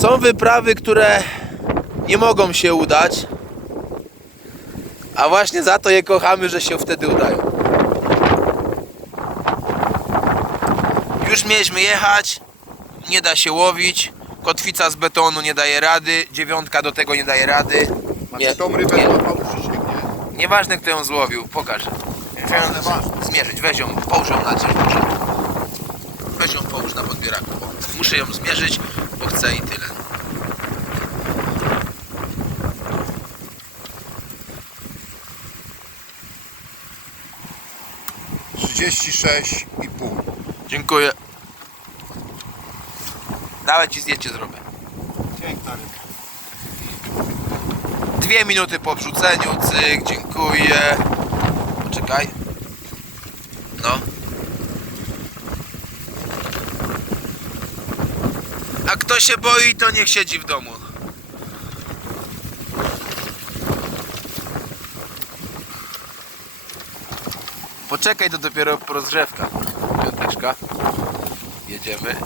Są wyprawy, które nie mogą się udać, a właśnie za to je kochamy, że się wtedy udają. Już mieliśmy jechać, nie da się łowić, kotwica z betonu nie daje rady, dziewiątka do tego nie daje rady. Macie tą rybę nie, złapał Krzysiek, nie? nieważne kto ją złowił, pokaż. Ważne, ważne. zmierzyć, weź ją, połóż ją na ciężarze. Weź ją połóż na podbieraku, bo muszę ją zmierzyć, bo chcę i tyle. Trzydzieści sześć i pół. Dziękuję. Nawet ci zdjęcie zrobię. Piękna. Dwie minuty po wrzuceniu, cyk, dziękuję. Poczekaj. No. A kto się boi, to niech siedzi w domu. Poczekaj, to dopiero rozgrzewka. Piąteczka. Jedziemy.